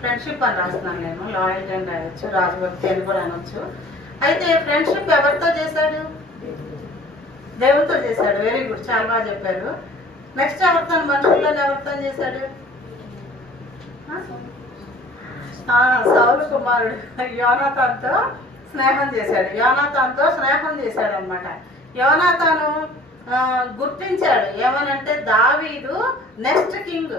ఫ్రెండ్షిప్ అని రాస్తున్నాను నేను. లాయల్టీ అని రాయొచ్చు, రాజభక్తి అని కూడా అనొచ్చు. అయితే ఫ్రెండ్షిప్ ఎవరితో చేశాడు? దేవునితో చేశాడు. వెరీ గుడ్, చాలా బాగా చెప్పారు. నెక్స్ట్ ఎవరితో? మనుషుల్లో ఎవరితో చేశాడు? సౌలు కుమారుడు యోనాతానుతో స్నేహం చేశాడు అనమాట. యోనాతాను గుర్తించాడు ఏమనంటే దావీదు నెక్స్ట్ కింగ్.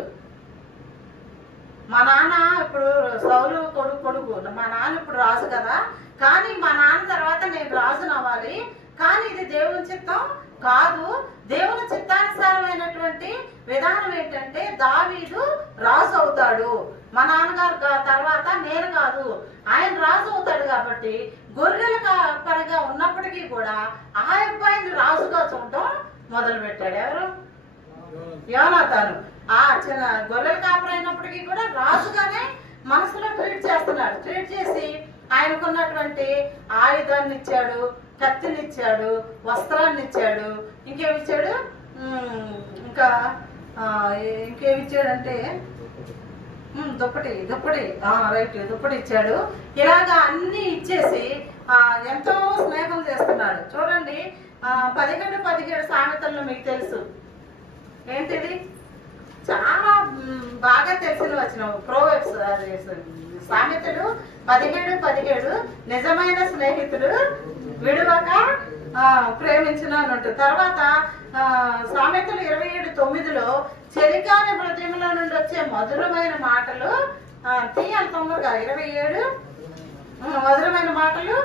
మా నాన్న ఇప్పుడు సౌలు కొడుకు మా నాన్న ఇప్పుడు రాజు కదా, కానీ మా నాన్న తర్వాత నేను రాజును అవ్వాలి. కానీ ఇది దేవుని చిత్తం కాదు. దేవుని చిత్తానుసారమైనటువంటి విధానం ఏంటంటే దావీదు రాజు అవుతాడు, మా నాన్నగారు తర్వాత నేను కాదు, ఆయన రాజు అవుతాడు. కాబట్టి గొర్రెల కాపరిగా ఉన్నప్పటికీ కూడా ఆ అబ్బాయిని రాజుగా చూడటం మొదలు పెట్టాడు. ఎవరు? యోనాతాను. చిన్న గొర్రెల కాపరి అయినప్పటికీ కూడా రాజుగానే మనసులో ట్రీట్ చేస్తున్నాడు. ట్రీట్ చేసి ఆయనకున్నటువంటి ఆయుధాన్ని ఇచ్చాడు, కత్తిని ఇచ్చాడు, వస్త్రాన్ని ఇచ్చాడు, ఇంకేమిచ్చాడు ఇంకేమిచ్చాడంటే దుప్పటి ఇచ్చాడు. ఇలాగా అన్ని ఇచ్చేసి ఎంతో స్నేహం చేస్తున్నాడు. చూడండి 11-17 సామెతల్లో మీకు తెలుసు ఏంటిది, చాలా బాగా తెలిసిన వచ్చిన ప్రోవెబ్స్. సామెతలు 17:17 నిజమైన స్నేహితుడు విడువక ప్రేమించిన అని ఉంటుంది. తర్వాత సామెతలు 27:9 చెలికాని హృదయంలో నుండి వచ్చే మధురమైన మాటలు తీయాలి తొందరగా. 27 మధురమైన మాటలు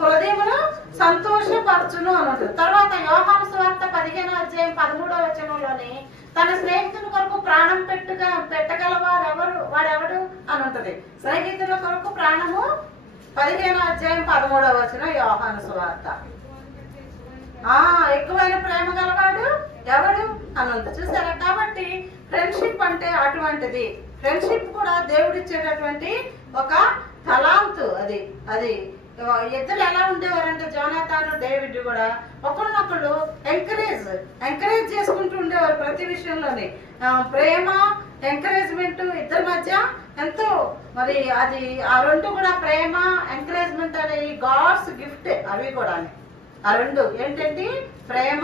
హృదయమును సంతోషపరచును అని ఉంటుంది. తర్వాత యోహాను సువార్త 15:13 తన స్నేహితుల కొరకు ప్రాణం పెట్టగలవారు వాడెవడు అని ఉంటది. స్నేహితుల కొరకు ప్రాణము 15:13 యోహాను సువార్త. ఎక్కువైన ప్రేమ గలవాడు ఎవడు అని ఉంది. చూసారా? కాబట్టి ఫ్రెండ్షిప్ అంటే అటువంటిది. ఫ్రెండ్షిప్ కూడా దేవుడిచ్చేటటువంటి ఒక తలాంతు. అది ఇద్దరు ఎలా ఉండేవారంటే జోనాతాను డేవిడ్ కూడా ఒకరినొకరు ఎంకరేజ్ చేసుకుంటూ ఉండేవారు ప్రతి విషయంలోని. ప్రేమ ఎంకరేజ్మెంట్ ఇద్దరి మధ్య ఎంతో, మరి అది ఆ రెండు కూడా ప్రేమ ఎంకరేజ్మెంట్ అనేవి గాడ్స్ గిఫ్ట్. అవి కూడా ఆ రెండు ఏంటంటే ప్రేమ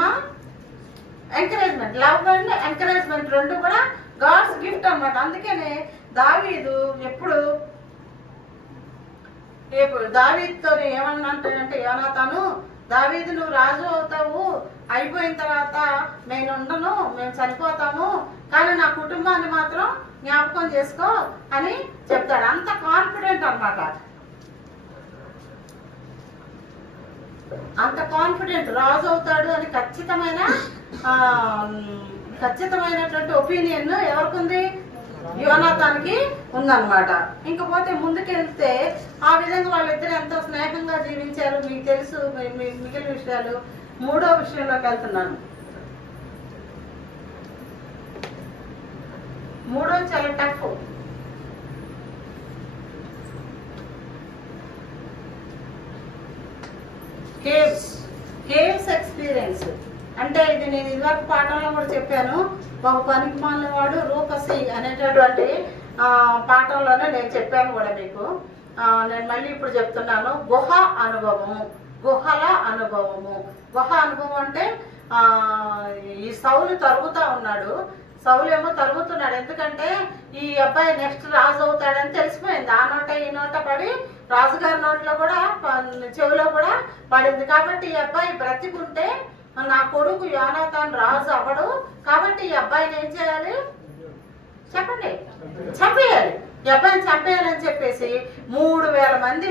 ఎంకరేజ్మెంట్, లవ్ అండ్ ఎంకరేజ్మెంట్ రెండు కూడా గాడ్స్ గిఫ్ట్ అన్నమాట. అందుకనే దావీదు ఎప్పుడు దావీదుతో ఏమన్నా అంటాడంటే యోనాతాను, దావీదు నువ్వు రాజు అవుతావు, అయిపోయిన తర్వాత నేను ఉండను, మేము చనిపోతాము, కానీ నా కుటుంబాన్ని మాత్రం జ్ఞాపకం చేసుకో అని చెప్తాడు. అంత కాన్ఫిడెంట్ అన్నమాట. అంత కాన్ఫిడెంట్ రాజు అవుతాడు అని ఖచ్చితమైనటువంటి ఒపీనియన్ ఎవరికి ఉంది? యోనాతానికి ఉందన్నమాట. ఇంకపోతే ముందుకెళ్తే ఆ విధంగా వాళ్ళిద్దరు ఎంతో స్నేహంగా జీవించారు. మీకు తెలుసు మిగిలిన విషయాలు. 3వ విషయంలోకి వెళ్తున్నాను. 3 చాలా టఫ్. కేవ్స్ ఎక్స్పీరియన్స్ అంటే ఇది నేను ఇదివరకు పాఠంలో కూడా చెప్పాను. ఒక పనికి మాలిన వాడు రూపసి అనేటటువంటి పాఠంలోనే నేను చెప్పాను కూడా మీకు. నేను మళ్ళీ ఇప్పుడు చెప్తున్నాను. గుహ అనుభవం అంటే ఈ సౌలు తరుగుతా ఉన్నాడు. సౌలు ఏమో తరుగుతున్నాడు. ఎందుకంటే ఈ అబ్బాయి నెక్స్ట్ రాజు అవుతాడని తెలిసిపోయింది. ఆ నోట ఈ నోట పడి రాజుగారి నోట్లో కూడా చెవిలో కూడా పడింది. కాబట్టి ఈ అబ్బాయి బ్రతికుంటే నా కొడుకు యోనాతాను రాజు అవ్వడు. కాబట్టి ఈ అబ్బాయిని ఏం చేయాలి చెప్పండి? చంపేయాలి. ఈ అబ్బాయిని చంపేయాలని చెప్పేసి 3000 మంది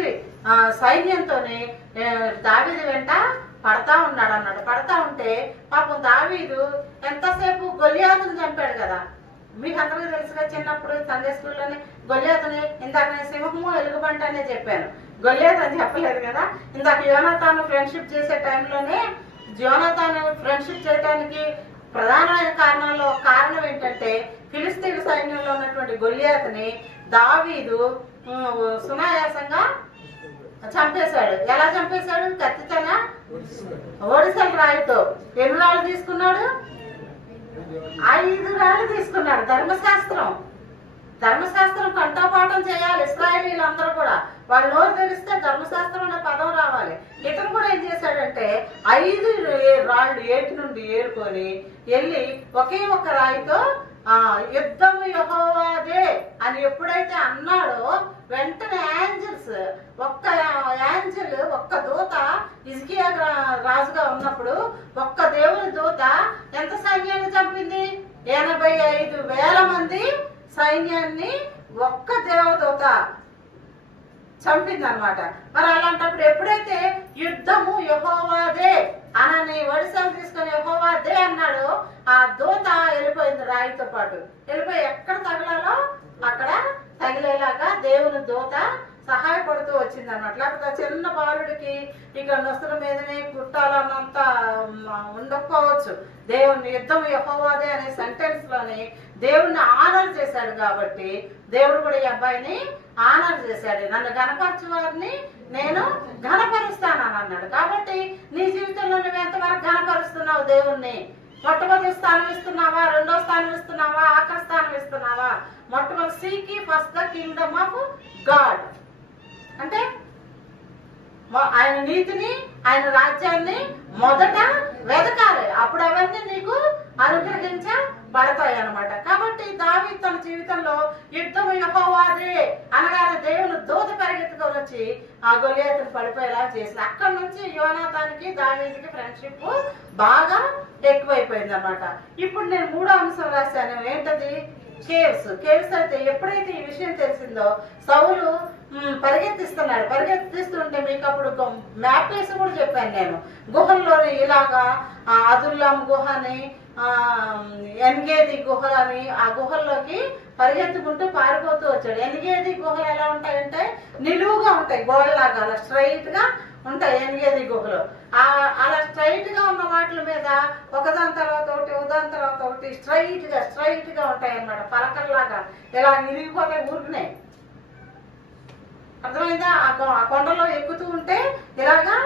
సైన్యంతోనే దావీదు వెంట పడతా ఉన్నాడు అన్నాడు. పడతా ఉంటే పాపం దావీదు ఎంతసేపు గొల్లియాతుని చంపాడు కదా. మీకు అందరికీ తెలుసుగా, చిన్నప్పుడు సండే స్కూల్లోనే గొల్లియాతుని ఇందాక నేను సింహము ఎలుగుబంట అనే చెప్పాను, గొల్లియాతు అని చెప్పలేదు కదా. ఇందాక యోనాతాను ఫ్రెండ్షిప్ చేసే టైంలోనే యోనాతాను ఫ్రెండ్షిప్ చేయడానికి ప్రధానమైన కారణం ఏంటంటే ఫిలిస్తీన్ సైన్యంలో ఉన్నటువంటి గొల్లియాతుని దావీదు సునాయాసంగా చంపేశాడు. ఎలా చంపేశాడు? కత్తితోనా? ఒడిసెల రాయితో. ఎన్ని రాళ్ళు తీసుకున్నాడు? 5 రాళ్ళు తీసుకున్నాడు. ధర్మశాస్త్రం కంఠపాఠం చేయాలి ఇశ్రాయేలీలందరూ కూడా. వాళ్ళు నోరు తెరిస్తే ధర్మశాస్త్రం అనే పదం రావాలి. ఇతను కూడా ఏం చేశాడంటే 5 రాళ్ళు ఏటి నుండి ఏరుకొని వెళ్ళి ఒకే ఒక్క రాయితో యుద్ధము యెహోవాదే అని ఎప్పుడైతే అన్నాడో వెంటనే ఒక్క యాంజల్ ఒక్క దూత హిజ్కియా రాజుగా ఉన్నప్పుడు ఒక్క దేవుని దూత ఎంత సైన్యాన్ని చంపింది? 85,000 మంది సైన్యాన్ని ఒక్క దేవదూత చంపింది అనమాట. మరి అలాంటప్పుడు ఎప్పుడైతే యుద్ధము యెహోవాదే అనని వడిసలు తీసుకొని యెహోవాదే అన్నాడు, ఆ దూత వెళ్ళిపోయింది రాయితో పాటు. వెళ్ళిపోయి ఎక్కడ తగలాలో అక్కడ తగిలేలాగా దేవుని దూత సహాయపడుతూ వచ్చింది అన్నమాట. లేకపోతే చిన్న బాలుడికి ఇక నొసల మీదనే కుట్టాలన్నంత ఉండకపోవచ్చు. దేవుని యుద్ధం యెహోవాదే అనే సెంటెన్స్ లోని దేవుణ్ణి ఆనర్ చేశాడు కాబట్టి దేవుడు కూడా ఈ అబ్బాయిని ఆనర్ చేశాడు. నన్ను గణపరచు వారిని నేను ఘనపరుస్తానని అన్నాడు. కాబట్టి నీ జీవితంలో నువ్వు ఎంతవరకు ఘనపరుస్తున్నావు దేవుణ్ణి? మొట్టమొదటి స్థానం ఇస్తున్నావా? రెండో స్థానం ఇస్తున్నావా? ఆఖరి స్థానం ఇస్తున్నావా? మొట్టమొదటి సీకి first the kingdom of God అంటే ఆయన నీతిని, ఆయన రాజ్యాన్ని మొదట వెదకాలి. అప్పుడు అవన్నీ నీకు అనుగ్రహించబడతాయి అన్నమాట. కాబట్టి దావీదు తన జీవితంలో యుద్ధం యెహోవాదే అనగానే దేవుని దూత పరిగెత్తుకొని వచ్చి ఆ గొలియాతును పడిపోయేలా చేసింది. అక్కడ నుంచి యోనాతానికి దావీదుకి ఫ్రెండ్షిప్ బాగా ఎక్కువైపోయింది అన్నమాట. ఇప్పుడు నేను 3వ అంశం రాశాను. ఏంటది? కేవ్స్ అయితే ఎప్పుడైతే ఈ విషయం తెలిసిందో సౌలు పరిగెత్తిస్తున్నాడు. పరిగెత్తిస్తుంటే మీకు అప్పుడు మ్యాప్ వేసి కూడా చెప్పాను నేను. గుహల్లోని ఇలాగా అదుల్లాం గుహని, ఎన్గేది గుహలని, ఆ గుహల్లోకి పరిగెత్తుకుంటూ పారిపోతూ వచ్చాడు. ఎన్గేది గుహలు ఎలా ఉంటాయంటే నిలువుగా ఉంటాయి, గోడలాగా అలా స్ట్రైట్ గా ఉంటాయి ఎన్గేది గుహలు. అలా స్ట్రైట్ గా ఉన్న వాటి మీద ఒకదాని తర్వాత ఒకటి స్ట్రైట్ గా ఉంటాయి అన్నమాట. పలకల్లాగా ఇలా ఇరిగిపోతాయి ఊరికినాయి. అర్థమైందా? ఆ కొండలో ఎక్కుతూ ఉంటే ఇలాగా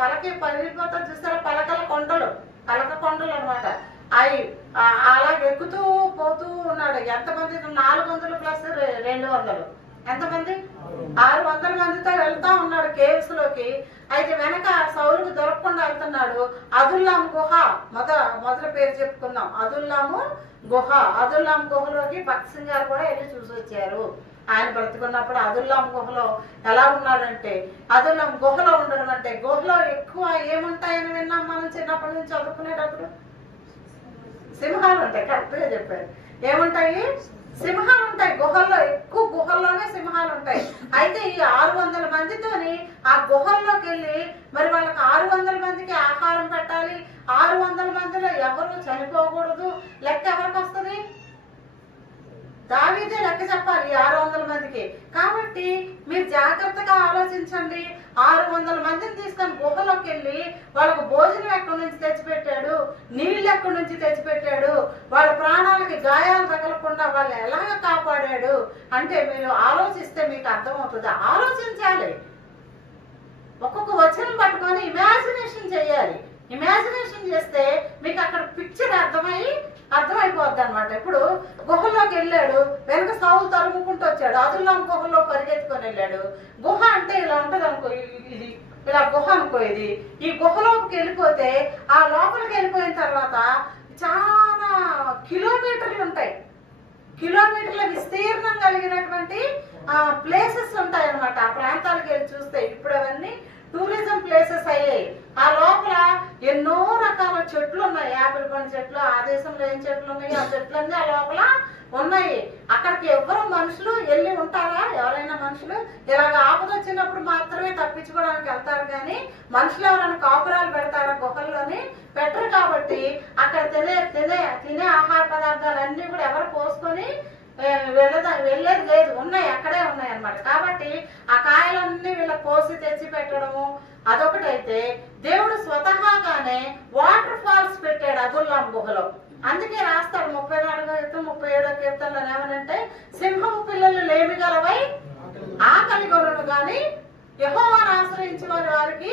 పలకి పగిలిపోతా చూస్తారా? పలక కొండలు అనమాట. అవి అలా ఎక్కుతూ పోతూ ఉన్నాడు. ఎంతమంది? 400 ప్లస్ 200 ఎంతమంది? 600 మందితో వెళ్తా ఉన్నాడు కేవ్స్ లోకి. అయితే వెనక సౌలుకు దొరకకుండా వెళ్తున్నాడు. అదుల్లాం గుహ మొదటి పేరు చెప్పుకుందాం. అదుల్లాం గుహలోకి భక్త్ సింగ్ గారు కూడా వెళ్ళి చూసి వచ్చారు. ఆయన బ్రతుకున్నప్పుడు అదుల్లాం గుహలో ఎలా ఉన్నాడంటే, అదుల్లాం గుహలో ఉండడం అంటే గుహలో ఎక్కువ ఏముంటాయని విన్నాం మనం చిన్నప్పటి నుంచి చదువుకునేటప్పుడు. సింహాలు ఉంటాయి. కరెక్ట్ గా చెప్పారు. ఏముంటాయి? సింహాలు ఉంటాయి గుహల్లో. ఎక్కువ గుహల్లోనే సింహాలు ఉంటాయి. అయితే ఈ 600 మందితోని ఆ గుహల్లోకి వెళ్ళి మరి వాళ్ళకి 600 మందికి ఆహారం పెట్టాలి. 600 మందిలో ఎవరు చనిపోకూడదు. లెక్క ఎవరికి వస్తుంది? దావీదే లెక్క చెప్పాలి 600 మందికి. కాబట్టి మీరు జాగ్రత్తగా ఆలోచించండి. 600 మందిని తీసుకొని గుహలోకి వెళ్ళి వాళ్ళకు భోజనం ఎక్కడి నుంచి తెచ్చిపెట్టాడు, నీళ్ళు ఎక్కడి నుంచి తెచ్చిపెట్టాడు, వాళ్ళ ప్రాణాలకి గాయాలు తగలకుండా వాళ్ళు ఎలాగ కాపాడాడు అంటే మీరు ఆలోచిస్తే మీకు అర్థమవుతుంది. ఆలోచించాలి. ఒక్కొక్క వచనం పట్టుకొని ఇమాజినేషన్ చేయాలి. ఇమాజినేషన్ చేస్తే మీకు అక్కడ పిక్చర్ అర్థమైపోద్ది అనమాట. ఇప్పుడు గుహలోకి వెళ్ళాడు, వెనక సౌలు తరుముకుంటూ వచ్చాడు. అదుల్లాం గుహలో పరిగెత్తుకొని వెళ్ళాడు. గుహ అంటే ఇలా ఉంటది అనుకో, ఇది ఇలా గుహ అనుకో. ఇది ఈ గుహలోకి వెళ్ళిపోతే ఆ లోపలికి వెళ్ళిపోయిన తర్వాత చాలా కిలోమీటర్లు ఉంటాయి. కిలోమీటర్ల విస్తీర్ణం కలిగినటువంటి ప్లేసెస్ ఉంటాయి అనమాట. ఆ ప్రాంతాలకు వెళ్ళి చూస్తే ఇప్పుడు అవన్నీ టూరిజం ప్లేసెస్ అయ్యాయి. ఆ లోపల ఎన్నో రకాల చెట్లు ఉన్నాయి. యాపిల్ పండు చెట్లు, ఆ దేశంలో ఏం చెట్లు ఉన్నాయి ఆ చెట్లన్నీ ఆ లోపల ఉన్నాయి. అక్కడికి ఎవరు మనుషులు వెళ్ళి ఉంటారా? ఎవరైనా మనుషులు ఇలాగ ఆపద వచ్చినప్పుడు మాత్రమే తప్పించుకోవడానికి వెళ్తారు. కానీ మనుషులు ఎవరైనా కాపురాలు పెడతారా గుహల్లోని? పెట్టరు. కాబట్టి అక్కడ తినే ఆహార పదార్థాలన్నీ కూడా ఎవరు పోసుకొని వెళ్ళేది లేదు. ఉన్నాయి, అక్కడే ఉన్నాయి అన్నమాట. కాబట్టి ఆ కాయలన్నీ వీళ్ళకి కోసి తెచ్చి పెట్టడము అదొకటైతే, దేవుడు స్వతహాగానే వాటర్ ఫాల్స్ పెట్టాడు అదుల్లాం గుహలో. అందుకే రాస్తాడు 34 కీర్తనలో ఏమనంటే, సింహము పిల్లలు లేమిగలవై ఆకలి గొర్రెలు గాని యెహోవాను ఆశ్రయించిన వారికి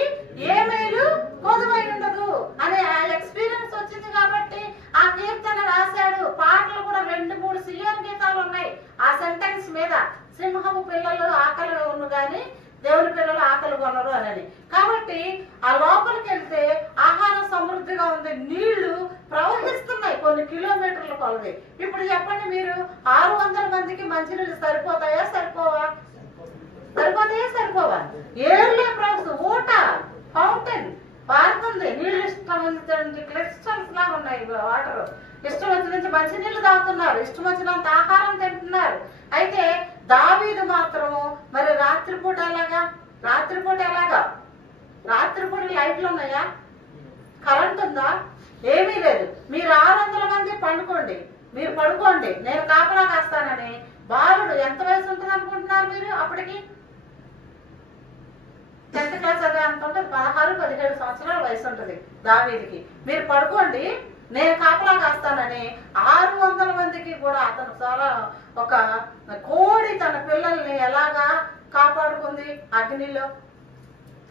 ఏ మేలు కొదువై ఉండదు అనే ఆ ఎక్స్పీరియన్స్ వచ్చింది కాబట్టి ఆ కీర్తన రాశాడు. పాటలు కూడా 2-3 సియోను గీతాలు ఉన్నాయి ఆ సెంటెన్స్ మీద. సింహము పిల్లలు ఆకలి ఉన్న గాని దేవుని పిల్లలు ఆకలి కొనరు అని. కాబట్టి ఆ లోపలికి వెళ్తే ఆహారం సమృద్ధిగా ఉంది, నీళ్లు ప్రవహిస్తున్నాయి. కొన్ని కిలోమీటర్ల కొలది. ఇప్పుడు చెప్పండి మీరు 600 మందికి మంచినీళ్ళు సరిపోతాయా సరిపోవా? సరిపోతాయా సరిపోవా? ఏర్లే ప్రాసెస్ ఊట ఫౌంటైన్ పారుతుంది, నీళ్ళు ఇష్టం వచ్చిన క్రిస్టల్స్ లాగా ఉన్నాయి వాటర్. ఇష్టం వచ్చినంత మంచినీళ్ళు తాగుతున్నారు, ఇష్టం వచ్చినంత ఆహారం తింటున్నారు. అయితే దావీదు మాత్రము మరి రాత్రిపూట ఎలాగా? రాత్రిపూట లైట్లు ఉన్నాయా? కరెంట్ ఉందా? ఏమీ లేదు. మీరు 600 మంది పడుకోండి, నేను కాపలా కాస్తానని బాలుడు ఎంత వయసు ఉంటుంది అనుకుంటున్నారు మీరు? అప్పటికి 10th క్లాస్ చదివే అంత ఉంటుంది, 16-17 సంవత్సరాల వయసు ఉంటుంది దావీదికి. మీరు పడుకోండి, నేను కాపలా కాస్తానని 600 మందికి కూడా అతను చాలా ఒక కోడి తన పిల్లల్ని ఎలాగా కాపాడుకుంది అగ్నిలో.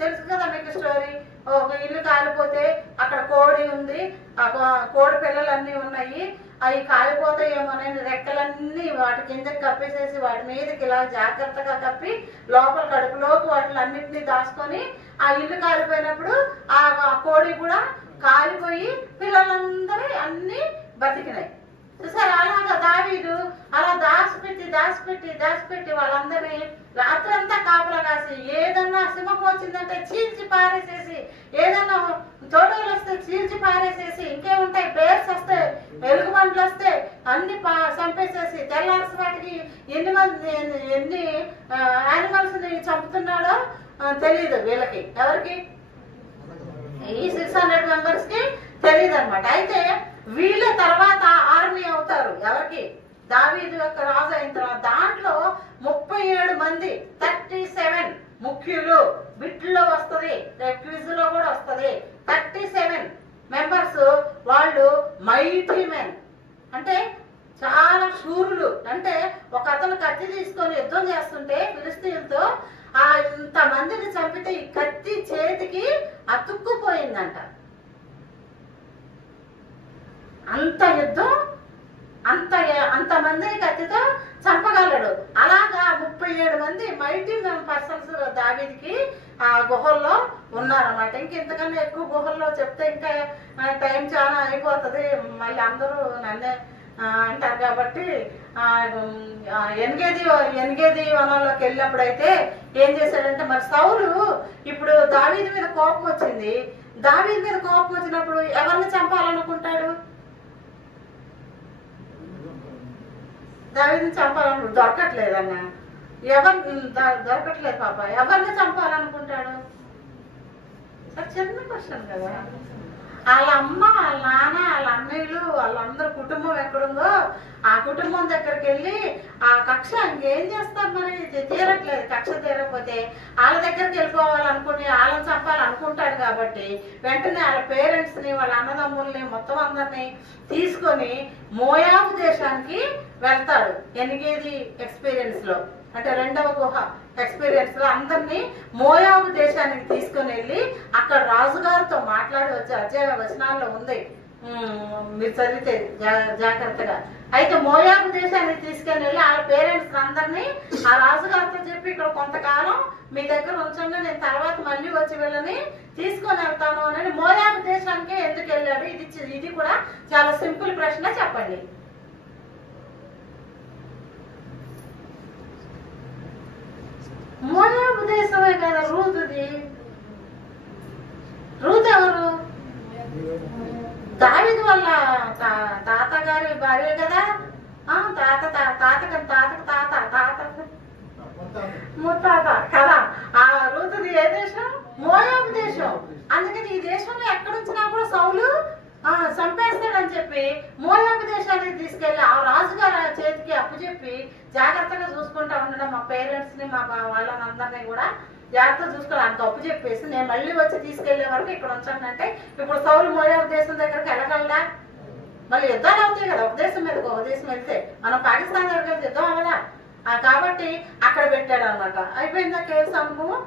తెలుసు కదా మీకు స్టోరీ. ఒక ఇల్లు కాలిపోతే అక్కడ కోడి ఉంది, ఆ కోడి పిల్లలన్నీ ఉన్నాయి, అవి కాలిపోతాయేమోనని రెక్కలన్నీ వాటి కిందకి కప్పేసేసి వాటి మీదకి ఇలా జాగ్రత్తగా కప్పి లోపల కడుపులోకి వాటిని అన్నింటినీ దాచుకొని ఆ ఇల్లు కాలిపోయినప్పుడు ఆ కోడి కూడా కాలిపోయి పిల్లలందరూ అన్ని బతికినాయి. చూసారు? అలాగా దావీదు అలా దాచిపెట్టి వాళ్ళందరినీ రాత్రంతా కాపలా కాసి, ఏదన్నా సింహం వచ్చిందంటే చీల్చి పారేసేసి, ఏదన్నా తోడేలు వస్తే చీల్చి పారేసేసి, ఇంకేముంటాయి బేర్స్ వస్తే, ఎలుగుబండ్లు వస్తే అన్ని చంపేసేసి, తెల్లార్సి వాటికి ఎన్ని యానిమల్స్ ని చంపుతున్నాడో తెలియదు వీళ్ళకి. ఎవరికి? ఈ 600 మెంబర్స్ కి తెలియదు అనమాట. అయితే వీళ్ళ తర్వాత ఆర్మీ అవుతారు. ఎవరికి? దావీదు యొక్క రాజు అయిన తర్వాత. దాంట్లో 37 మంది 37 ముఖ్యులు. బిట్లో వస్తుంది, క్విజ్ లో కూడా వస్తుంది. 37 మెంబర్స్ వాళ్ళు మైటీ మెన్, అంటే చాలా శూరులు. అంటే ఒక అతను కత్తి తీసుకొని యుద్ధం చేస్తుంటే ఫిలిస్తీన్లతో ఇంత మందిని చంపితే ఈ కత్తి చేతికి అతుక్కుపోయిందంట. అంత యుద్ధం, అంత మందిని కత్తితో చంపగలడు. అలాగా 37 మంది మైటీ పర్సన్స్ దావీదికి ఆ గుహల్లో ఉన్నారన్నమాట. ఇంకెంతకన్నా ఎక్కువ గుహల్లో చెప్తే ఇంకా టైం చాలా అయిపోతుంది, మళ్ళీ అందరూ నన్నే అంటారు. కాబట్టి ఎన్గేది వనంలోకి వెళ్ళినప్పుడైతే ఏం చేశాడంటే, మరి సౌలు ఇప్పుడు దావీదు మీద కోపం వచ్చింది. దావీదు మీద కోపం వచ్చినప్పుడు ఎవరిని చంపాలనుకుంటాడు? దావీదుని చంపాలనుకుంటు దొరకట్లేదన్న, దొరకట్లేదు పాప. ఎవరిని చంపాలనుకుంటాడు? సార్ చిన్న క్వశ్చన్ కదా. వాళ్ళ అమ్మ, వాళ్ళ నాన్న, వాళ్ళ అన్నయ్యలు, వాళ్ళందరూ కుటుంబం ఎక్కడుందో ఆ కుటుంబం దగ్గరికి వెళ్ళి ఆ కక్ష ఇంకేం చేస్తారు? మరి తీరట్లేదు. కక్ష తీరకపోతే వాళ్ళ దగ్గరికి వెళ్ళిపోవాలనుకుని వాళ్ళని చంపాలనుకుంటాడు. కాబట్టి వెంటనే వాళ్ళ పేరెంట్స్ ని, వాళ్ళ అన్నదమ్ముల్ని మొత్తం అందరినీ తీసుకొని మోయాబు దేశానికి వెళ్తాడు. ఎనిగేది ఎక్స్పీరియన్స్ లో, అంటే 2వ గుహ ఎక్స్పీరియన్స్ లో అందరినీ మోయాబు దేశానికి తీసుకుని వెళ్ళి అక్కడ రాజుగారితో మాట్లాడి వచ్చే అధ్యాయ వచనాల్లో ఉంది, మీరు చదివితే జాగ్రత్తగా. అయితే మోయాబు దేశానికి తీసుకుని వెళ్ళి వాళ్ళ పేరెంట్స్ అందరినీ ఆ రాజుగారితో చెప్పి, ఇక్కడ కొంతకాలం మీ దగ్గర ఉంచండి, నేను తర్వాత మళ్ళీ వచ్చి వీళ్ళని తీసుకొని వెళ్తాను అని. మోయాబు దేశానికి ఎందుకు వెళ్ళాడు? ఇది కూడా చాలా సింపుల్ ప్రశ్న, చెప్పండి. మోయాబు దేశమే కదా రూతుది. రూత్ ఎవరు? దావీదు వాళ్ళ తాతగారి భార్య కదా. ముత్తాత కదా. ఆ రూతుది ఏ దేశం? మోయాబు దేశం. అందుకని ఈ దేశంలో ఎక్కడుంచినా కూడా సౌలు చంపేస్తాడని చెప్పి మోయాబు దేశానికి తీసుకెళ్లి ఆ రాజుగారి చేతికి అప్పుచెప్పి జాగ్రత్తగా చూసుకుంటా ఉండడం. మా పేరెంట్స్ ని, మా వాళ్ళని అందరినీ కూడా జాగ్రత్తగా చూసుకోవాలి. అంత అప్పు చెప్పేసి నేను మళ్ళీ వచ్చి తీసుకెళ్లే వరకు ఇక్కడ ఉంచండి అంటే, ఇప్పుడు సౌలు మోయాబు దేశం దగ్గరికి వెళ్ళగలదా? మళ్ళీ యుద్ధాలు అవుతాయి కదా, ఒక దేశం మీద ఒక దేశం వెళ్తే. మనం పాకిస్తాన్ దగ్గరికి వెళ్తే యుద్ధం అవ్వదా? కాబట్టి అక్కడ పెట్టాడు అనమాట. అయిపోయిందా కేసు అనుభవం.